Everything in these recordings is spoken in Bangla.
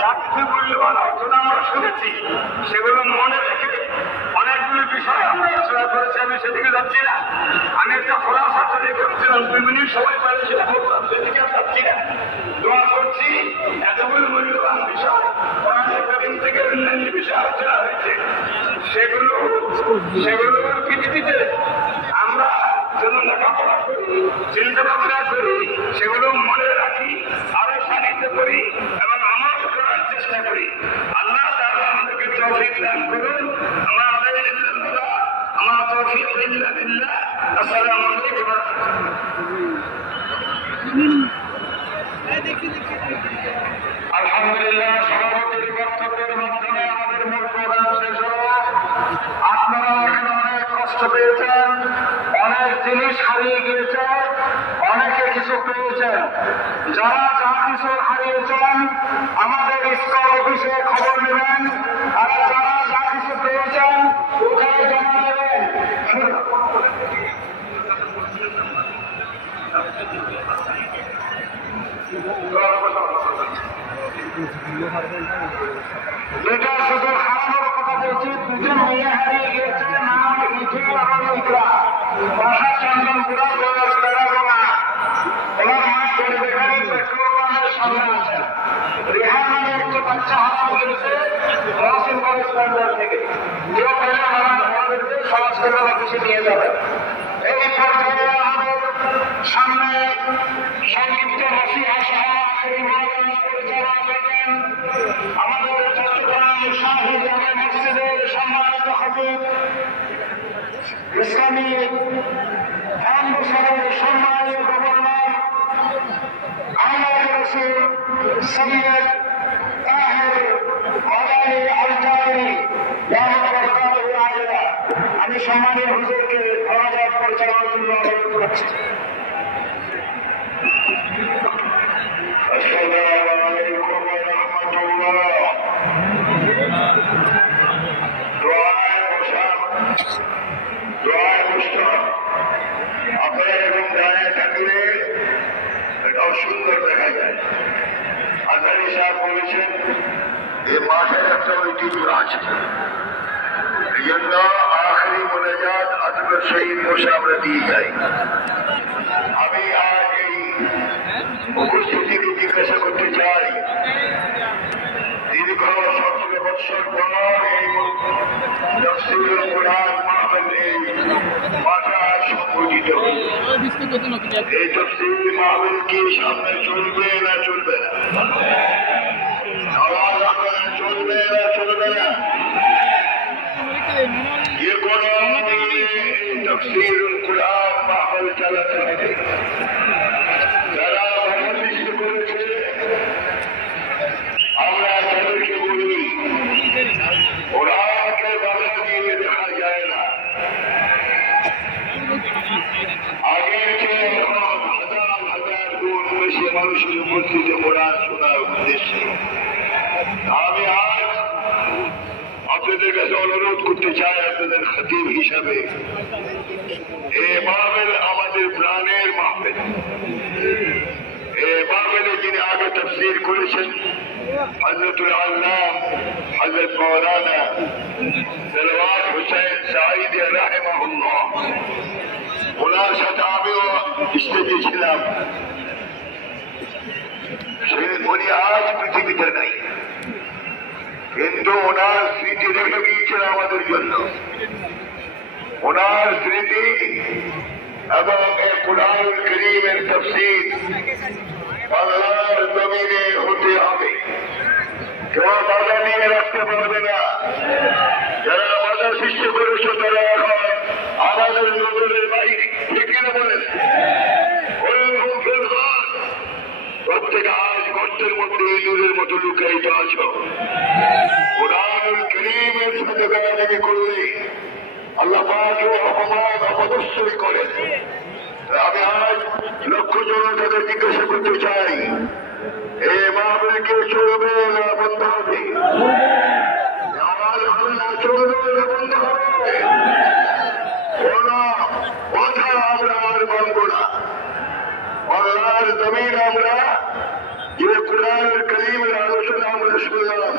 যা কিছু মূল্যবান আলোচনা আমরা শুনেছি সেগুলো মনে রেখে অনেকগুলো বিষয় আমরা আলোচনা করেছি, আমি সেদিকে যাচ্ছি না। আমি একটা খোলাসা তৈরি করেছিলাম, 2 মিনিট সময় পাইলে সেটা বললাম, সেদিকে যাচ্ছি না। দোয়া করছি এতগুলো মূল্যবান বিষয় থেকে অন্যান্য বিষয় আলোচনা হয়েছে, সেগুলোর ভিত্তিতে আমরা যেন লেখাপড়া করি, চিন্তা ভাবনা করি, সেগুলো মনে রাখি, আরো সাহিত্য করি এবং আমল করার চেষ্টা করি। আল্লাহ তাআলা আমাদেরকে তৌফিক দান করুন। আমার তৌফিক ইল্লা বিল্লাহ। আসসালামু আলাইকুম। আলহামদুলিল্লাহ, সভাপতির বক্তব্যের মাধ্যমে আমাদের মূল প্রোগ্রাম শেষ হলো। আপনারা এখানে অনেক কষ্ট পেয়েছেন, অনেক জিনিস হারিয়ে গিয়েছেন, অনেকে কিছু পেয়েছেন। যারা যা কিছু হারিয়েছেন আমাদের স্কুল অফিসে খবর নেবেন, আর যারা যা কিছু পেয়েছেন ওখানে জমা নেবেন। এটা শুধু হারানোর কথা বলছি। 2জন মেয়ে হারিয়ে গিয়েছে, নাম মিঠু এবং ইকরা, বাসা চন্দনপুরা, বয়স 13 না। ওনার মা বেকারি পেট্রোল পাম্পের সামনে আছে। রেহান নামে একটি বাচ্চা হারানো গেছে মহসিন কলেজ সেন্টার থেকে। কেউ পেলে আমাদেরকে সমাজ কল্যাণ অফিসে নিয়ে যাবে। এই পর্যায়ে আমাদের সামনে সংক্ষিপ্ত নসিহা সহ এই মহোদয় পরিচালনা করবেন আমাদের চট্টগ্রাম শাহিদ জামে মসজিদের সম্মানিত খতিব, ইসলামী ফাউন্ডেশনের সম্মানীয় গভর্নর আহমদ রসুল সৈয়দ তাহের মাদানী আল জামিনী। আমি সম্মানীয় হুজুরকে মোনাজাত পরিচালনার জন্য অনুরোধ করছি। আসসালামু আলাইকুম ওয়া রাহমাতুল্লাহ। দোয়ায় বসতে হবে। আপনারা এরকম দাঁড়িয়ে থাকলে এটাও সুন্দর দেখা যায়। আজারি সাহেব বলেছেন এই মাঠের একটা ঐতিহ্য আছে, এই জন্য আখরি মোনাজাত আজমের শহীদ বসে আমরা দিয়ে যাই। আমি আজ এই উপস্থিতিকে জিজ্ঞাসা করতে চাই, দীর্ঘ 17 বৎসর পর এই তাফসীরুল কুরআন মাহফিল এই মাঠে সংগঠিত হয়েছে। এই তাফসীর মাহফিল কি সামনে চলবে না চলবে না? আওয়াজ আপনারা চলবে না চলবে না? যে কোনো তাফসীরুল কুরআন মাহফিল চালাতে হবে। যারা বাধা সৃষ্টি করেছে আমরা তাদেরকে বলি, কোরআনকে বাধা দিয়ে দেখা যায় না। আগের চেয়ে এখন হাজার হাজার গুণ বেশি মানুষের উপস্থিতি কোরআন শোনার উদ্দেশ্যে। আমি আজ আপনাদের কাছে অনুরোধ করতে চাই, আপনাদের খতিব হিসাবে, এই মাহফিল আমাদের প্রাণের মাহফিল। এই মাহফিলে যিনি আগে তাফসীর করেছেন হযরতুল আল্লাম হযরত মাওলানা দেলওয়ার হোসেন সাঈদী রাহিমাহুল্লাহ, ওনার সাথে আমিও স্টেজে ছিলাম। উনি আজ পৃথিবীতে নাই, কিন্তু ওনার স্মৃতি রেখে গিয়েছিল আমাদের জন্য। ওনার স্মৃতি এবং এই কুরআনুল কারীমের তাফসীর বাংলার জমিনে হতে হবে। কেউ বাধা নিয়ে রাখতে পারবে না। যারা বাধা সৃষ্টি করেছে তারা এখন আমাদের নজরের বাইরে। ঠিক কিনা বলেন? প্রত্যেকে আজ গর্তের মধ্যে ইঁদুরের মতো লুকায়িত আছো। কুরআনুল কারীমের সাথে বেয়াদবি করলে আল্লাহ পাক অপমান অপদস্থই করেন। আমি আজ লক্ষ জনতাকে জিজ্ঞাসা করতে চাই, এই মাহফিলকে চলবে না বন্ধ হবে? আওয়াজ হবে না, চলবে না বন্ধ হবে? কোন কথা আমরা আর মানব না। আল্লাহর জমিন আমরা যে কুরআনুল কারীমের আলোচনা আমরা শুনলাম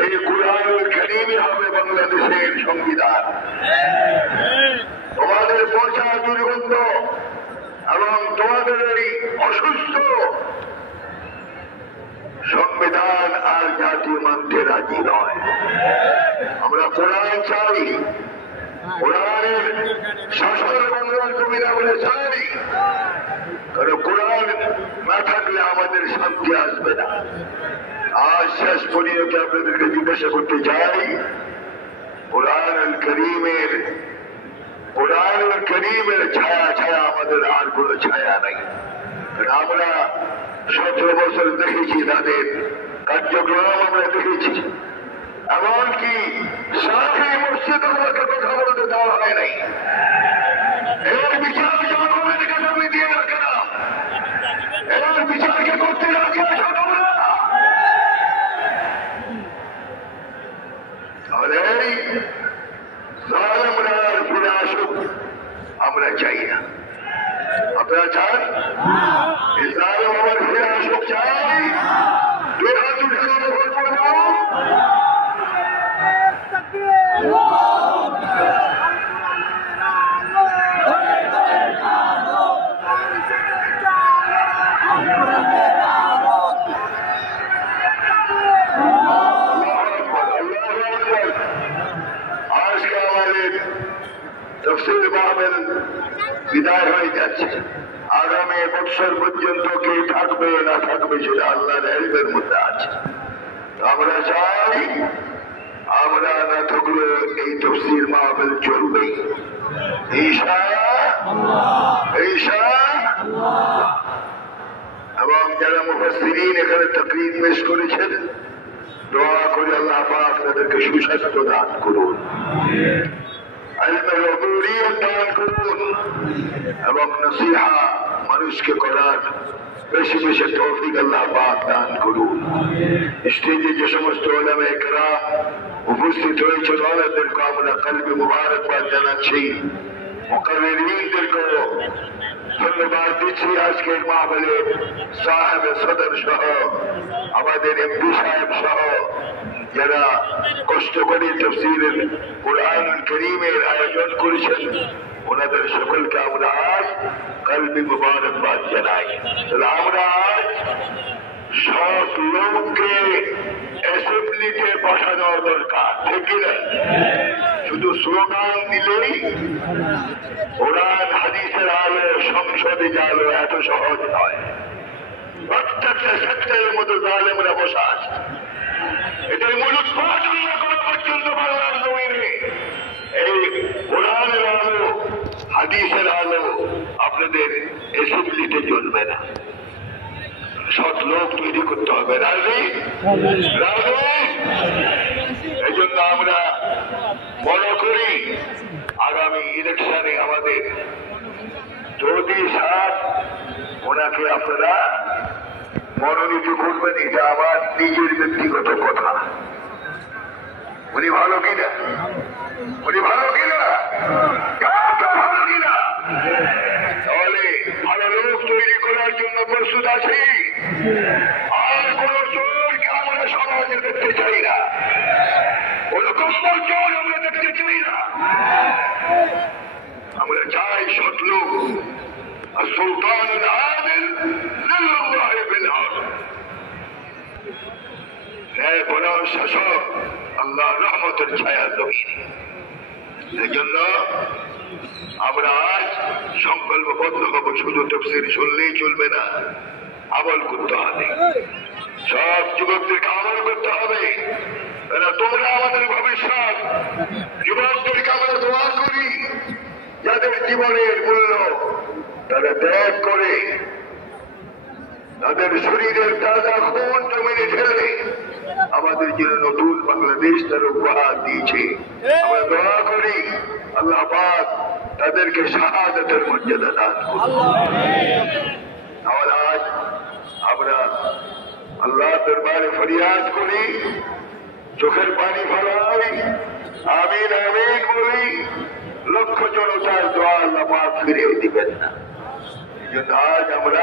এই কুরআনুল কারীমই হবে বাংলাদেশের সংবিধান। তোমাদের পচা দুর্গন্ধ এবং তোমাদের এই অসুস্থ সংবিধান আর জাতি মানতে রাজি নয়। আমরা কোরআন চাই, কোরআনের শাসন বাংলার জমিন আমরা চাই, কারণ কোরআন না থাকলে আমাদের শান্তি আসবে না। আজ শেষ পর্যন্ত আপনাদেরকে জিজ্ঞাসা করতে চাই, কোরআনুল কারীমের ছায়া ছায়া আমাদের আর কোনো ছায়া নাই। আমরা 17 বছর দেখেছি তাদের কার্যক্রম, আমরা দেখেছি। এমনকি সাথে মসজিদে আমাকে কথা বলতে দেওয়া হয় নাই। এর বিচার জনগণের কাছে আমি দিয়ে রাখে না, এর বিচারকে করতে রাখি আসা তোমরা। তাহলে এই জালেমরা আর ফিরে আসুক আমরা চাই না। আপনারা চান এই জালেম আবার ফিরে আসুক? চাই। দুই হাত উঠে আজকে আমাদের তফসির মাহফিল বিদায় হয়ে যাচ্ছে। আগামী বছর পর্যন্ত কে থাকবে না থাকবে সেটা আল্লাহর ইলমের মধ্যে আছে। আমরা চাই আমরা না থাকলে এই তফসির মাহফিল চলবে এবং যারা মুফাসসিরিন এখানে তাকরীর পেশ করেছেন, দোয়া করে আল্লাহ পাক তাদেরকে সুস্বাস্থ্য দান করুন, ইলমের অবুরিয়ত দান করুন এবং নসিহা মানুষকে করার বেশি বেশি তৌফিক আল্লাহ পাক দান করুন। স্টেজে যে সমস্ত উলামায়ে কেরাম উপস্থিত হয়েছেন ওনাদেরকে আমরা কলবে মুবারকবাদ জানাচ্ছি। মুকাররিনদেরকেও ধন্যবাদ দিচ্ছি। আজকের মাহফিলে সাহেব সদর সহ আমাদের এমপি সাহেব সহ যারা কষ্ট করে তাফসীরের কুরআনুল কারীমের আয়োজন করেছেন ওনাদের সকলকে আমরা আজ কলবে মুবারকবাদ জানাই। তাহলে আমরা আজ সব লোককে অ্যাসেম্বলিতে বসানো দরকার, ঠিক না? শুধু স্লোগান দিলেই কোরআন হাদিসের আলো সংসদে যালো এত সহজ নয়। প্রত্যেকটা সেক্টরের মধ্যে জালেমরা বসা আছে। এটার মূল উৎপাদন না করা পর্যন্ত বাংলার জমিনে এই কোরআনের আলো হাদিসের আলো আপনাদের অ্যাসেম্বলিতে জ্বলবে না। সৎ লোক তৈরি করতে হবে। রাজি? এই জন্য আমরা মনে করি আগামী ইলেকশনে আমাদের যদি সাথ ওনাকে আপনারা মনোনীত করবেন, এটা আমার নিজের ব্যক্তিগত কথা। উনি ভালো কিনা? উনি ভালো কিনা? ভালো কিনা? তাহলে ভালো লোক তৈরি করার জন্য প্রস্তুত আছি। আর কোন চোরকে আমরা সমাজে দেখতে চাই না, কোন কম্বল চোর আমরা দেখতে চাই না। আমরা চাই সৎ লোক। السلطان العادل لله بالعدل। ন্যায় পরায়ণ শাসক আল্লাহর রহমতের ছায়া জমিনে। এই জন্য আমরা আজ সংকল্পবদ্ধ হব, শুধু তাফসীর শুনলেই চলবে না, আমল করতে হবে। সব যুবকদেরকে আমল করতে হবে, তোমরা আমাদের ভবিষ্যৎ। যুবকদেরকে আমরা দোয়া করি যাদের জীবনের মূল্য তারা ত্যাগ করে তাদের শরীরের তাজা খুন জমিনে ঢেলে আমাদের জন্য নতুন বাংলাদেশ তারা উপহার দিয়েছে। আমরা দোয়া করি আল্লাহ পাক তাদেরকে শাহাদাতের মর্যাদা দান করুন। তাহলে আজ আমরা আল্লাহ দরবারে ফরিয়াদ করি, চোখের পানি ফেলাই, আমিন আমিন বলি। লক্ষ জনতার দোয়া আল্লাহ পাক ফিরিয়ে দিবেন না। এই জন্য আজ আমরা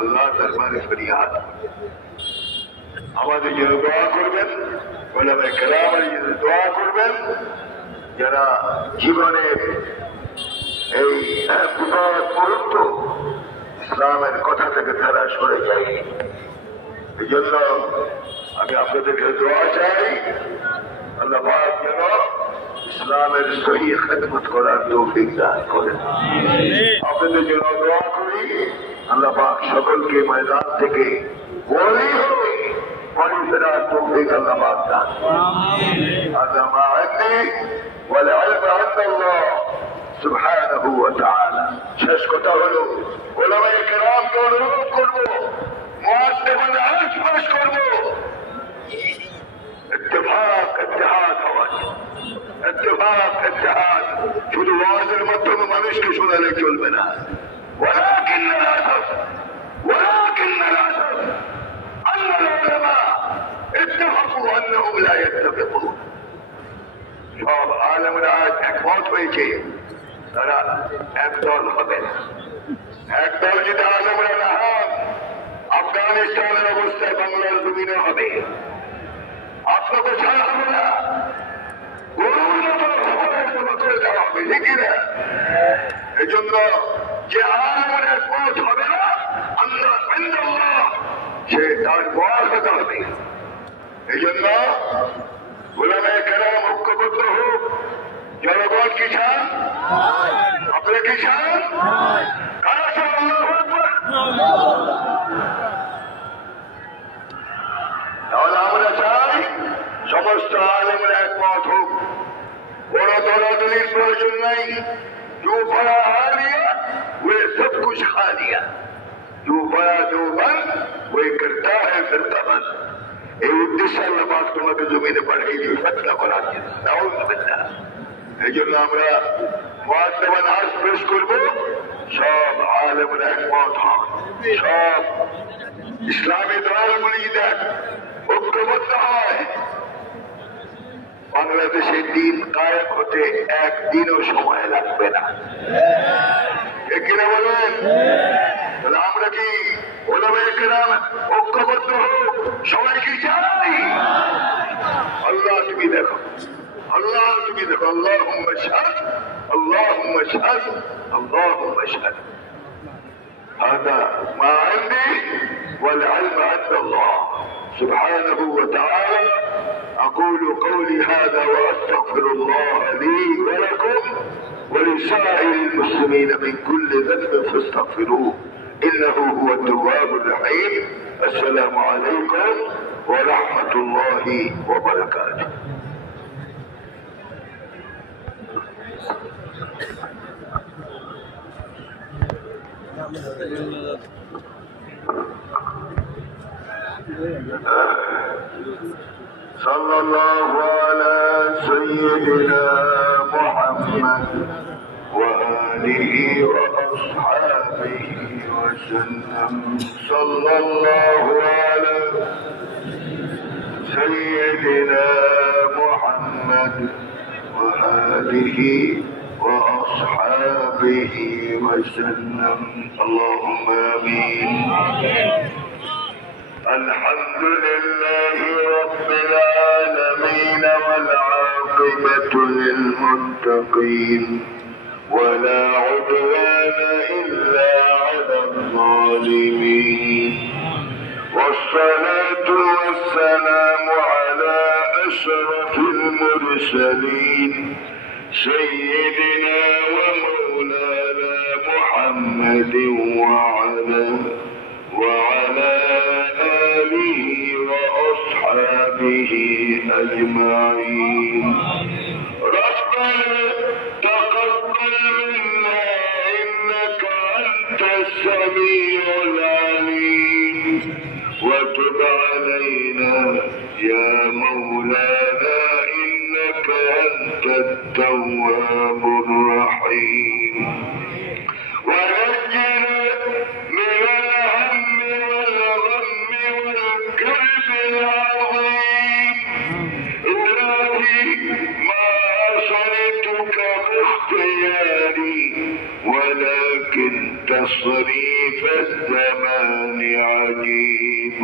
আল্লাহ দরবারে ফরিয়াদ করি। আমাদের জন্য দোয়া করবেন, ওলামায়ে কেরামের জন্য দোয়া করবেন, যারা জীবনের এই বিপদ মুহূর্ত ইসলামের কথা থেকে তারা সরে যায়। এই জন্য আমি আপনাদেরকে দোয়া চাই, আল্লাহ পাক যেন ইসলামের সহি খেদমত করার তৌফিক দান করেন। আপনাদের জন্য দোয়া করি, আল্লাহ পাক সকলকে ময়দান থেকে ওলি হয়ে বাড়ি ফেরার তৌফিক আল্লাহ পাক দান করেন। আল্লাহ মা ইনদি ওয়াল ইলমু ইনদাল্লাহ সুবহানাহু ওয়া তাআলা। শেষ কথা হলো, উলামায়ে কেরামকে অনুরোধ করব, মুআদ্দিবান আরশ পেশ করব, ইত্তেফাক ইত্তেহাদ হওয়া, ইত্তেফাক ইত্তেহাদ। শুধু ওয়াজের মাধ্যমে মানুষকে শোনালে চলবে না। ولكن الأسف أن العلماء اتفقوا أنهم لا يتفقون। সব আলেমরা আজ একমত হয়েছে তারা একদল হবে না। একদল যদি আলেমরা না হন, আফগানিস্তানের অবস্থায় বাংলার জমিনে হবে, আপনাকে ছাড়া হবে না, গরুর মতো খবরের জমা করে দেওয়া হবে, ঠিক না? এই জন্য যে আলেমের একমত হবে না, আল্লাহ ইনদাল্লাহ, সে তার বয়ান হতে হবে। এই জন্য উলামায়ে কেরাম ঐক্যবদ্ধ হোক। জনগণ কি চান? আপনারা কি চান? কারা চান? আল্লাহু আকবার। তাহলে আমরা চাই সমস্ত আলেমরা একমত হোক, কোন দলাদলির প্রয়োজন নাই। जो बड़ा आ लिया वे सब कुछ खा लिया, जो बड़ा जो बंद वही करता है फिरता बंद। এই উদ্দেশ্যে আল্লাহ পাক তোমাকে জমিনে পাঠিয়েছে ফতোয়া করার জন্য। নাউযুবিল্লাহ। এই জন্য আমরা মুআদ্দিবান আরশ পেশ করব, সব আলেমরা একমত হন, সব ইসলামী দলগুলি দেখ ঐক্যবদ্ধ হয়। বাংলাদেশে দিন কায়েম হতে একদিনও সময় লাগবে না, কিনা বলেন? তাহলে আমরা কি উলামায়ে কেরাম ঐক্যবদ্ধ হোক, সবাই কি চাই? আল্লাহ তুমি দেখো, আল্লাহ তুমি দেখো। আল্লাহুম্মা শাহাদ, আল্লাহুম্মা শাহাদ, আল্লাহুম্মা শাহাদ। هذا ما عندي والعلم عند الله سبحانه وتعالى. أقول قولي هذا وأستغفر الله لي ولكم ولسائر المسلمين من كل ذنب فاستغفروه إنه هو التواب الرحيم. السلام عليكم ورحمة الله وبركاته. صلى الله على سيدنا محمد وآله وأصحابه وسلم. صلى الله على سيدنا محمد وآله وأصحابه وسلم. اللهم آمين. الحمد لله رب العالمين والعاقبة للمتقين ولا عدوان إلا على الظالمين، والصلاة والسلام على أشرف المرسلين سيدنا ومولانا محمد وعلى آله وأصحابه أجمعين. ربنا تقبل منا إنك أنت السميع العليم، وتب علينا يا مولانا إنك أنت التواب الرحيم. ونجنا من الهم والغم والكرب العظيم. إلهي ما عصيتك باختياري ولكن تصريف الزمان عجيب.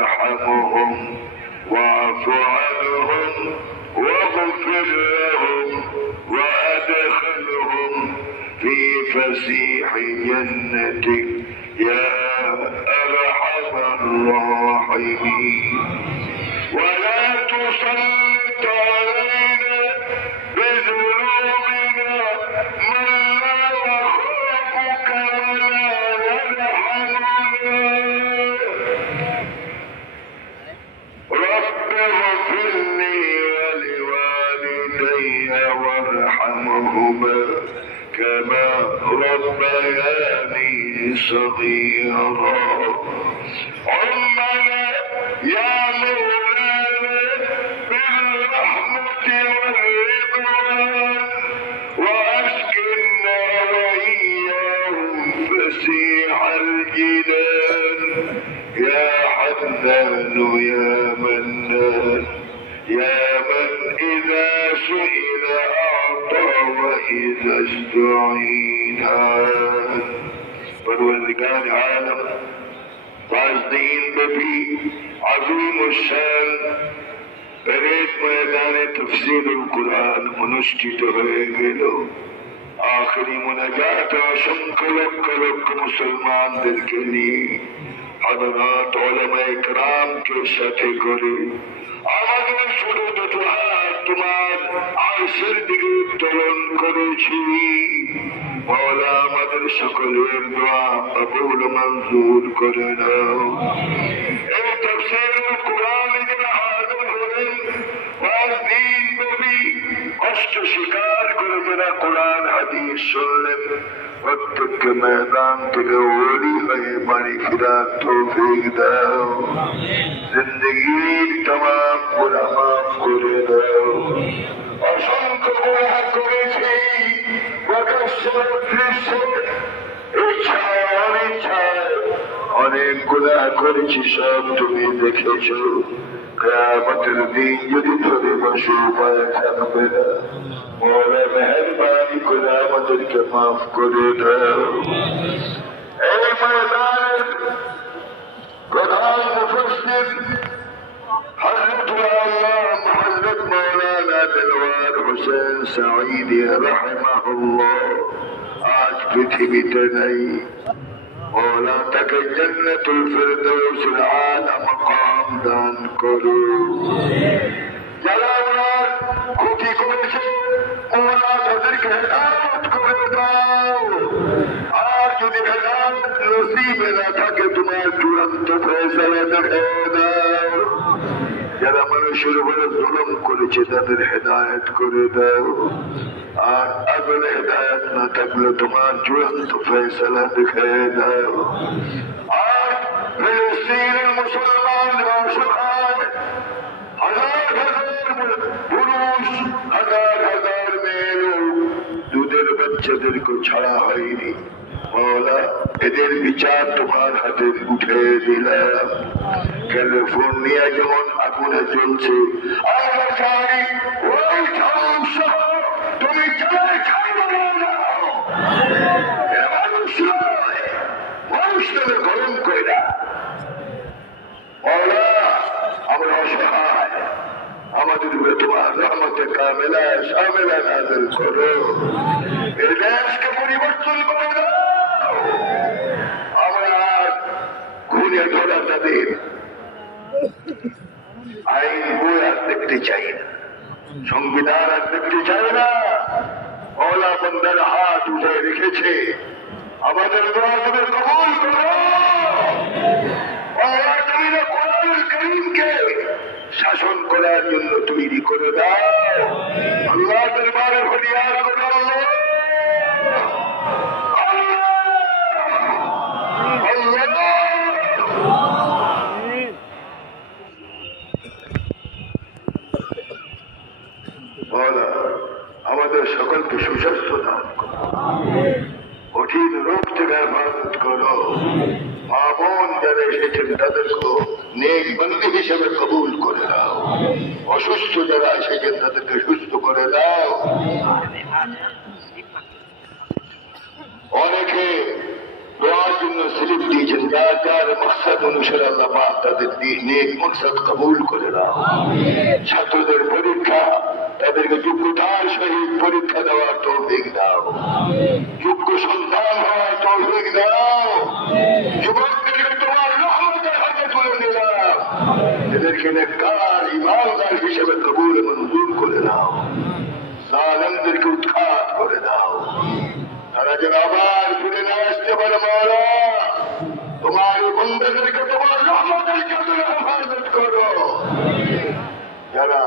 وارحمهم واعف عنهم واغفر لهم وادخلهم في فسيح جنتك يا ارحم الراحمين ولا تسلط علينا بذنوبنا من لا يخافك ولا يرحمنا رب اغفر لي ولوالدي وارحمهما كما ربياني صغيرا عمنا يا مولانا بالرحمة والرضوان وأسكننا وإياهم فسيح الجنان يا حنان يا منان يا من إذا سئل أعطى وإذا استعين عان پروردگار عالم فازدین ببی عظیم الشان در ایک میدان تفسیر القرآن منشتیت ہوئے گلو آخری مناجات شنک لک مسلمان دل کے لیے حضرات علماء اکرام کے ساتھ کرے আমাদের সুরত তোমার আরশের দিকে উত্তোলন করেছি মওলা আমাদের সকলের দোয়া কবুল মঞ্জুর করে নাও এই তাফসীরুল কোরআন যারা হাজির হলেন ওয়াজিন নবী কষ্ট স্বীকার করে যারা কোরআন হাদিস শুনলেন প্রত্যেককে ময়দান থেকে ওলি হয়ে বাড়ি ফেরার তৌফিক দাও জিন্দগির तमाम গুনাহ মাফ করে দাও অসংখ্য গুনাহ করেছি ইচ্ছায় অনিচ্ছায় অনেক গুনাহ করেছি সব তুমি দেখেছো কিয়ামতের দিন যদি ধরে বসে উপায় থাকবে না মওলা মেহেরবানি করে আমাদেরকে মাফ করে দাও এই ময়দানের প্রধান মুফাসসির حضرت مولانا دلوار حسین سعیدی رحمہ اللہ آج پرتھوی نہیں مولا تک جنت الفردوس العالی مقام دان کرو جلاولا کھوٹی کریছে مولا তাদেরকে হেদায়েত করে দাও আর যদি হেদায়েত নসিবে না থাকে তোমার চূড়ান্ত ফয়সালা দেখিয়ে দাও যারা মানুষের উপরে জুলুম করেছে তাদের হেদায়েত করে দাও আর আসলে হেদায়েত না থাকলে তোমার চূড়ান্ত ফয়সালা দেখিয়ে দাও আর ফিলিস্তিনের মুসলমান অসহায় হাজার হাজার পুরুষ হাজার হাজার মেয়ে দুধের বাচ্চাদেরকে ছাড়া হয়নি মওলা এদের বিচার তোমার হাতে উঠে দিলাম ক্যালিফোর্নিয়া যেমন আগুনে জ্বলছে আমরা চাই ওই ধ্বংস তুমি চলে ছাড়বে না মানুষ নয় মানুষ তুমি গরম করে না মওলা আমরা অসহায় আমাদের উপরে তোমার রহমতে কামেলা শামেলা নাযিল করো এই দেশকে পরিবর্তন করে দাও আমরা ঘুরে ধরা তাদের আইন বই আর দেখতে চাই না সংবিধান আর দেখতে চাই না মওলা বান্দার হাত উঠে রেখেছে আমাদের দোয়া তুমি কবুল করো মওলা তুমি কোরআনুল কারীমকে শাসন করার জন্য তৈরি করে দাও আল্লাহ দরবারে ফরিয়াদ করো আমাদের সকলকে সুস্বাস্থ্য দান করো কঠিন রোগ থেকে হেফাজত করো মা বোন যারা এসেছেন তাদেরকে নেক বন্দী হিসেবে কবুল করে দাও অসুস্থ যারা এসেছেন তাদেরকে সুস্থ করে দাও অনেকে দোয়ার জন্য স্লিপ দিয়েছেন, যার যার মকসদ অনুসারে আল্লাহ পাক তাদের নেক মকসদ কবুল করে দাও। ছাত্রদের পরীক্ষা তাদেরকে যোগ্যতার সহিত পরীক্ষা দেওয়ার তৌফিক দাও, যোগ্য সন্তান হওয়ার তৌফিক দাও। যুবকদেরকে তোমার রহমতের হাতে তুলে দিলাম, এদেরকে নেককার ইমানদার হিসেবে কবুল মঞ্জুর করে দাও। জালেমদেরকে উৎখাত করে দাও, তারা যেন আবার ফিরে না আসতে পারে। মাওলা তোমার বন্দাদেরকে তোমার রহমতের চাদরে হেফাজত করো। যারা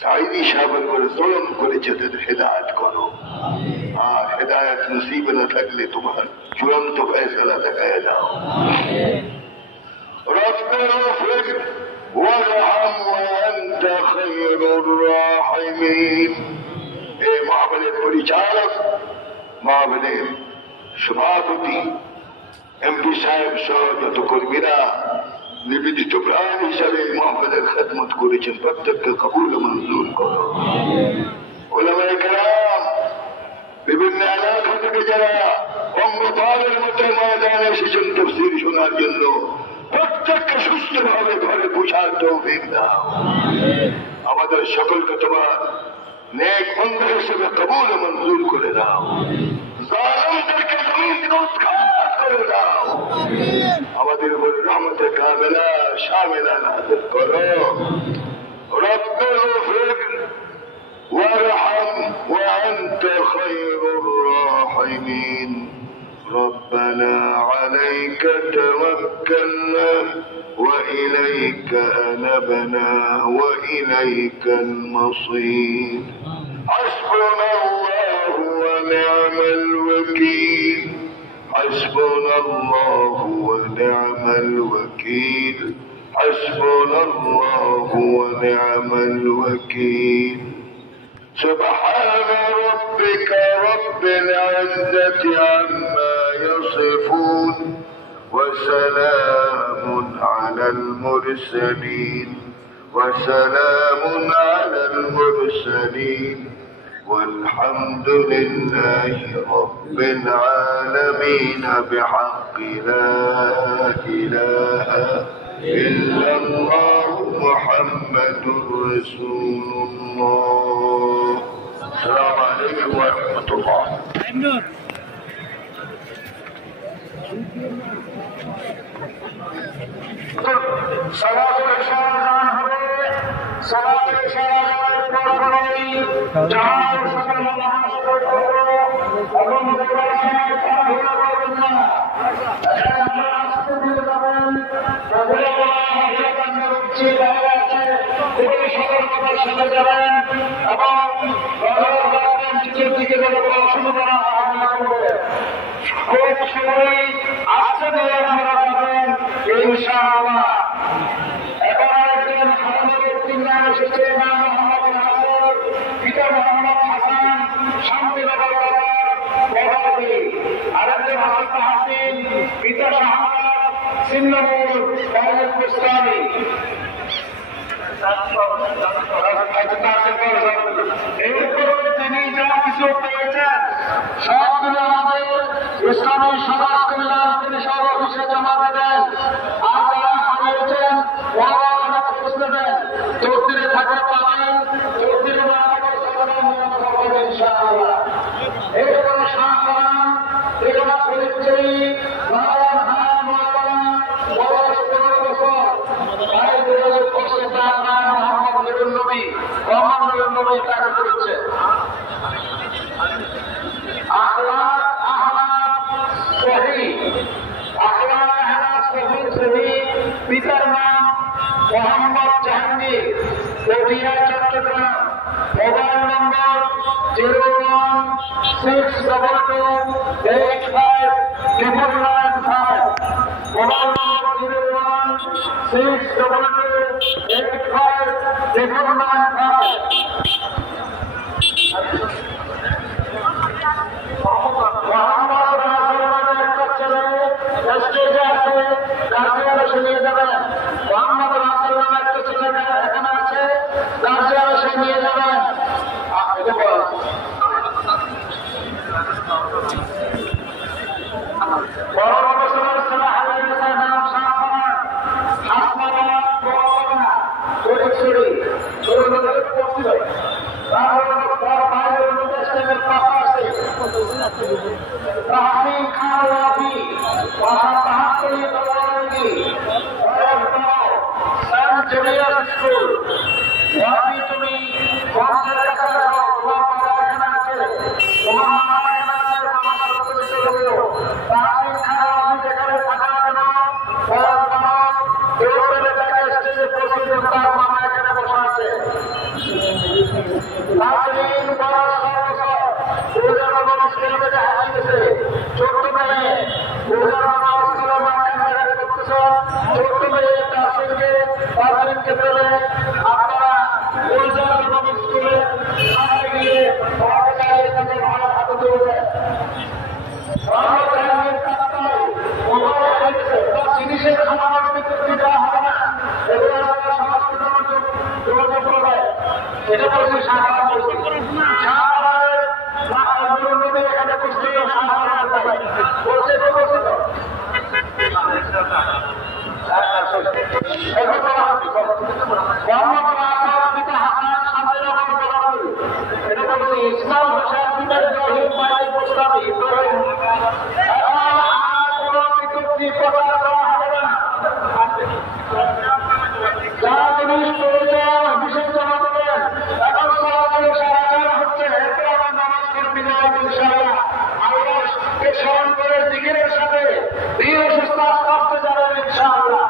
সাইদি সাহেবের করে জুলুম করেছে তাদের হেদায়েত করো, আর হেদায়েত নসিব না থাকলে তোমার চূড়ান্ত ফয়সালা দেখায় দাও। রব্বির ইগফির ওয়ারহাম ওয়া আনতা খায়রুর রাহিমিন। এই মাহফিলের পরিচালক, মাহফিলের সভাপতি, এমপি সাহেব সহ যত কর্মীরা নিবেদিত প্রাণ হিসাবে মাহফিলের খেদমত করেছেন, প্রত্যেককে কবুল মঞ্জুর করো। উলামায়ে কেরাম, বিভিন্ন এলাকা থেকে যারা অঙ্গপালের মতো ময়দানে এসেছেন তাফসীর শোনার জন্য, প্রত্যেককে সুস্থভাবে ঘরে পৌঁছার তৌফিক দাও। আমাদের সকলকে তোমার নেক বন্ধু হিসেবে কবুল মঞ্জুর করে দাও। জালেমদেরকে জমিন থেকে উৎখাত করে দাও। আমাদের উপর রহমতে কামিলা শামিলা নাযিল করো। রব্বির ইগফির ওয়ারহাম ওয়া আনতা খায়রুর রাহিমিন। ربنا عليك توكلنا وإليك أنبنا وإليك المصير. حسبنا الله ونعم الوكيل. حسبنا الله ونعم الوكيل. حسبنا الله ونعم الوكيل. سبحان ربك رب العزة عما يصفون وسلام على المرسلين وسلام على المرسلين والحمد لله رب العالمين بحق لا إله إلا الله محمد رسول الله. السلام عليكم ورحمة الله. সালাতুল ইশারাত হবে, সালাতুল ইশারাতের পরপরই জামাত সকল মহাসভার করো এবং দরবারে তাড়াহুড়া করবেন না। আপনারা আস্তে ধীরে যাবেন। তাহলে আপনাদের উচিত বাইরে আছে, খুবই সতর্কতার সাথে যাবেন এবং নিচের দিকে গেলে কোনো অসুবিধা না হবে। খুব শীঘ্রই আস্তে ধীরে আপনারা যাবেন ইনশাআল্লাহ। এখন আরেকজন হারানো ব্যক্তির নাম এসেছে, নাম মোহাম্মদ নাসর, পিতা মোহাম্মদ হাসান, শান্তিনগর সভাপতি। আরেকজন হাসান হাসিন, পিতা শাহবাজ, সিন্নপুর কলেজ ইসলামী। এরপরে তিনি যা কিছু পেয়েছেন সবগুলো আমাদের ইসলামী সমাজ কল্যাণ পরিষদ অফিসে জমা দেবেন। আর যারা হারিয়েছেন ওরা আমাকে বুঝতে দেন, তকদিরে থাকলে পাবেন, তকদিরে না থাকলে ইনশাআল্লাহ। এরপরে শাহজাহান ঠিকানা ফরিদচুরি, নারায়ণ হান মাওলানা, বয়স 15 বছর, ভাই বিরোধের পক্ষে তার নাম মোহাম্মদ নুরুন নবী, মোহাম্মদ নুরুন নবী তাকে করেছে। আখলাক সহি, পিতার নাম Mohammad Jahangir, Patiya Chittagong, mobile number 01622859995, mobile number 01622859995। Mohammad রাসূলের একটা ছেলে স্টেজে আছে, গার্জিয়ান এসে নিয়ে যাবেন। মোহাম্মদ রাসূলের একটা ছেলে এখানে আছে, গার্জিয়ান এসে নিয়ে যাবেন। তাহসিন খান ওয়াফি ভাষা তাহাত্তরি তলারঙ্গি সেন্ট জেভিয়ার স্কুল ওয়াফি তুমি মঞ্চের কাছে তোমার বাবা এখানে আছে তোমার মামা এখানে আছে মামার সাথে চলে যেও তাহসিন খান ওয়াফি যেখানে থাকা কেন কেউ পেলে তাকে স্টেজে পৌঁছে দেন তার মামা এখানে বসা আছে তাহসিন বড় সর্বসর পূজার বাবা স্কুলে থেকে হাসিতেছে ছোট্ট মেয়ে পূজার বাবা স্কুলে মাঠে মেঘারে করতেছ ছোট্ট মেয়ে তাহসিনকে পেলে আপনারা পূজার বাবা স্কুলে সামনে গিয়ে বাবাকে চাইলে তাকে ভালো হাতে তুলবেন জিনিসের খাবার বিক্রি দেওয়া হবে না এগুলো সমাজ করবে এটা বলছি সাহায্য এখানে কুস্তি বলছে ইসলাম ভাষার পিতার জহির মায়ের প্রস্তাবে প্রচার করা হবে না যারা জিনিস পরিচয় অফিসে জমা দেবেন এখন সরাসরি সারাচার হচ্ছে এরপর আমার নামাজ করবি না ইনশাআল্লাহ আল্লাহকে স্মরণ করে জিকিরের সাথে বীর সুস্থ আসতে যাবেন ইনশাআল্লাহ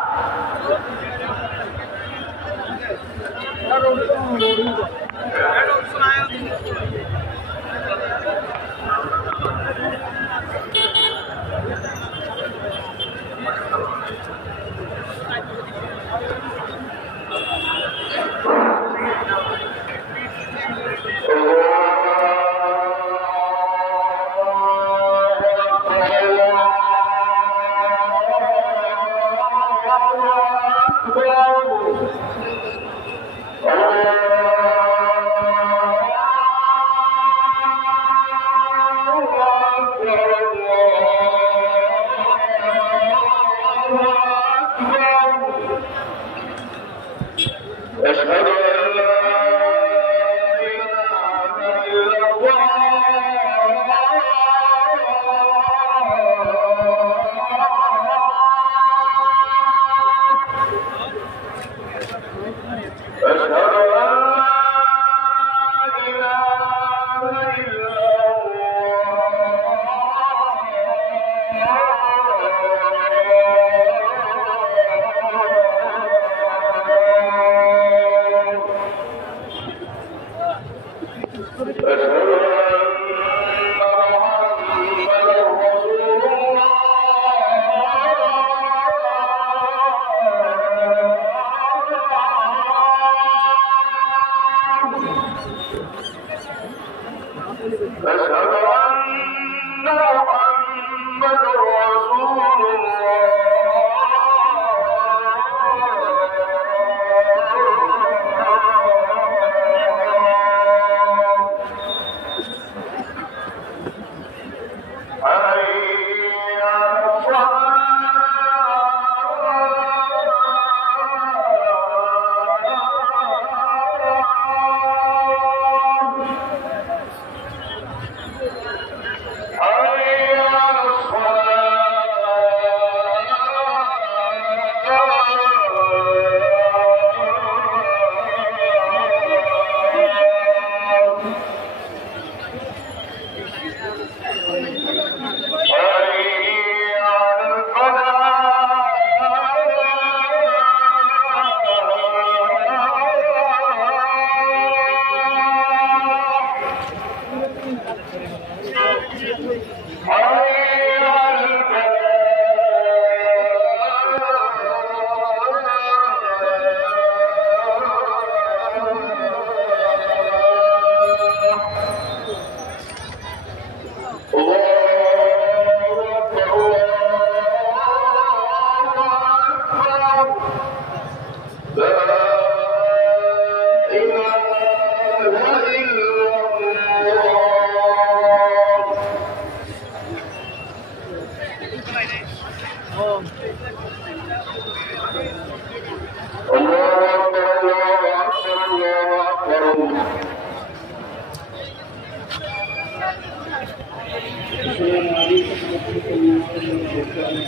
السلام عليكم ورحمة الله وبركاته.